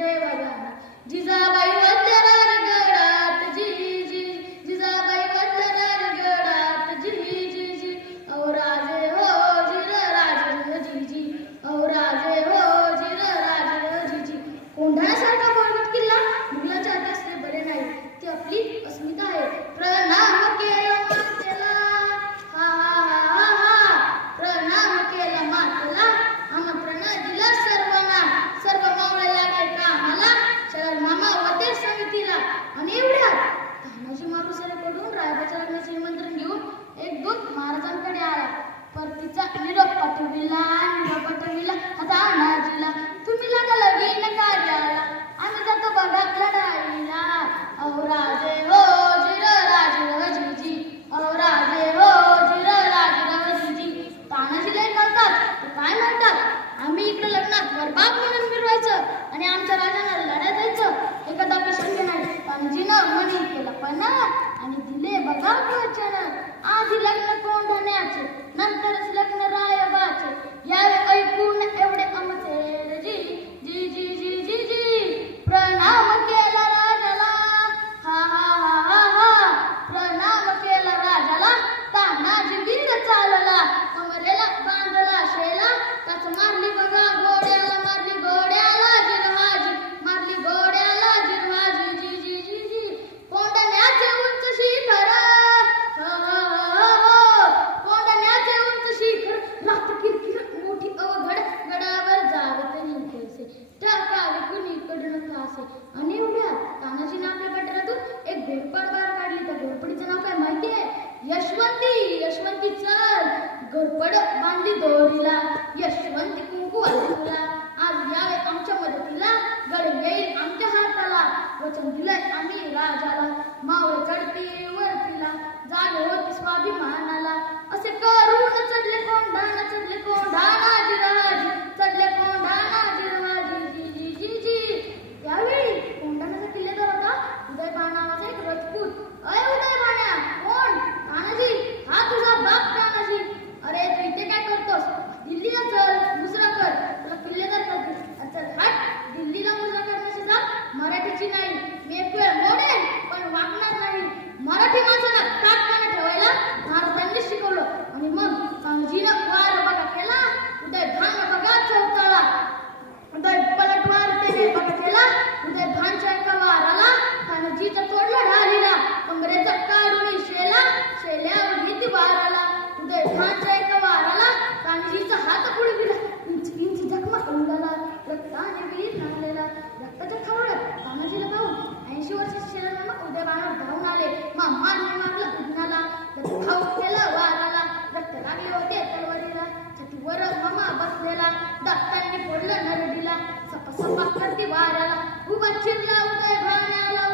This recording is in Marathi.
ಹೃದಯವದಾನ ಜಿಜಾ बाप म्हणून फिरवायचं आणि आमच्या राजाला लढा द्यायचं हे कदापि शक्य नाही पणजीनं म्हणी केलं पण आणि दिले बघा असते. आणि एवढ्यात तानाजीने आपल्या पटरातून एक घोरपड बाहेर काढली. त्या घोरपडीचं नाव काय माहितीये यशवंती यशवंती चल. घोरपड बांधली दोरीला. यशवंती कुंकू आला आज या आमच्या मदतीला गड येईल आमच्या हाताला. वचन दिलंय आम्ही राजाला. मावळ चढती वरतीला. जागे होती स्वाभिमानाला. असे करून चढले कोण धान चढले कोण धान खूप अच्छी होता है